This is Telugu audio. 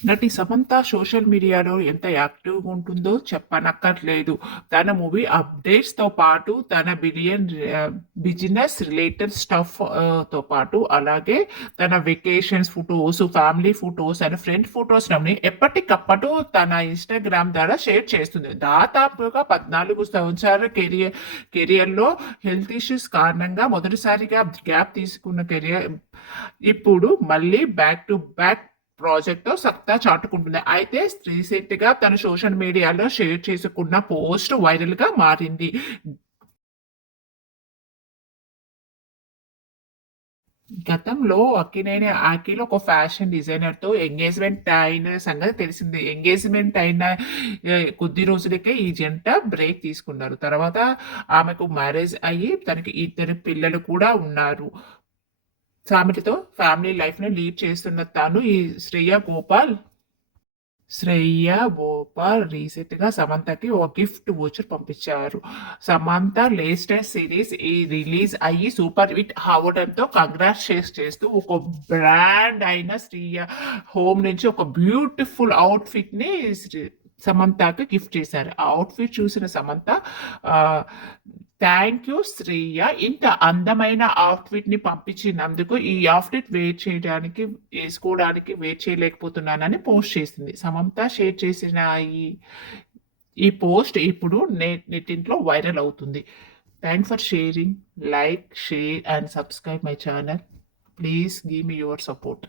నటి సమంత సోషల్ మీడియాలో ఎంత యాక్టివ్‌గా ఉంటుందో చెప్పనక్కర్లేదు. తన మూవీ అప్డేట్స్‌తో పాటు తన బిజినెస్ రిలేటెడ్ స్టఫ్ తో పాటు అలాగే తన vacations photos, family photos and friend ఫోటోస్‌లని ఎప్పటికప్పుడు తన ఇన్‌స్టాగ్రామ్ ద్వారా షేర్ చేస్తుంది. దాదాపుగా 14 సంవత్సరాల కెరియర్‌లో హెల్త్ ఇష్యూస్ కారణంగా మొదటిసారిగా గ్యాప్ తీసుకున్న కెరియర్ ఇప్పుడు మళ్ళీ బ్యాక్ టు బ్యాక్ ప్రాజెక్ట్‌తో సత్తా చాటుకుంటుంది. అయితే రీసెంట్‌గా తను సోషల్ మీడియాలో షేర్ చేసుకున్న పోస్ట్ వైరల్‌గా మారింది. గతంలో అక్కినేని అఖిల్ ఒక ఫ్యాషన్ డిజైనర్‌తో ఎంగేజ్‌మెంట్ అయిన సంగతి తెలిసిందే. ఎంగేజ్‌మెంట్ అయిన కొద్ది రోజులకే ఈ జంట బ్రేక్ తీసుకున్నారు. తర్వాత ఆమెకు మ్యారేజ్ అయ్యి తనకి ఇద్దరు పిల్లలు కూడా ఉన్నారు. ఫ్యామిలీతో ఫ్యామిలీ లైఫ్‌ని లీడ్ చేస్తున్న తను ఈ శ్రేయ గోపాల్ రీసెంట్‌గా సమంతకి ఒక గిఫ్ట్ వోచర్ పంపించారు. సమంత లేటెస్ట్ సిరీస్ రిలీజ్ అయ్యి సూపర్ హిట్ అవ్వడంతో కంగ్రాట్యులేషన్స్ చేస్తూ ఒక బ్రాండ్ అయిన శ్రేయ హోమ్ నుంచి ఒక బ్యూటిఫుల్ అవుట్‌ఫిట్‌ని సమంతకి గిఫ్ట్ చేశారు. ఆ అవుట్‌ఫిట్ చూసిన సమంత ఆహ్, థాంక్ యూ శ్రేయ. ఇంత అందమైన అవుట్‌ఫిట్‌ని పంపించినందుకు ఈ అవుట్‌ఫిట్ ఏసుకోవడానికి వెయిట్ చేయలేకపోతున్నానని పోస్ట్ చేసింది. సమంత షేర్ చేసిన ఈ ఈ పోస్ట్ ఇప్పుడు నెట్టింట్లో వైరల్ అవుతుంది. Thanks for sharing. Like, share and subscribe my channel. Please give me your support.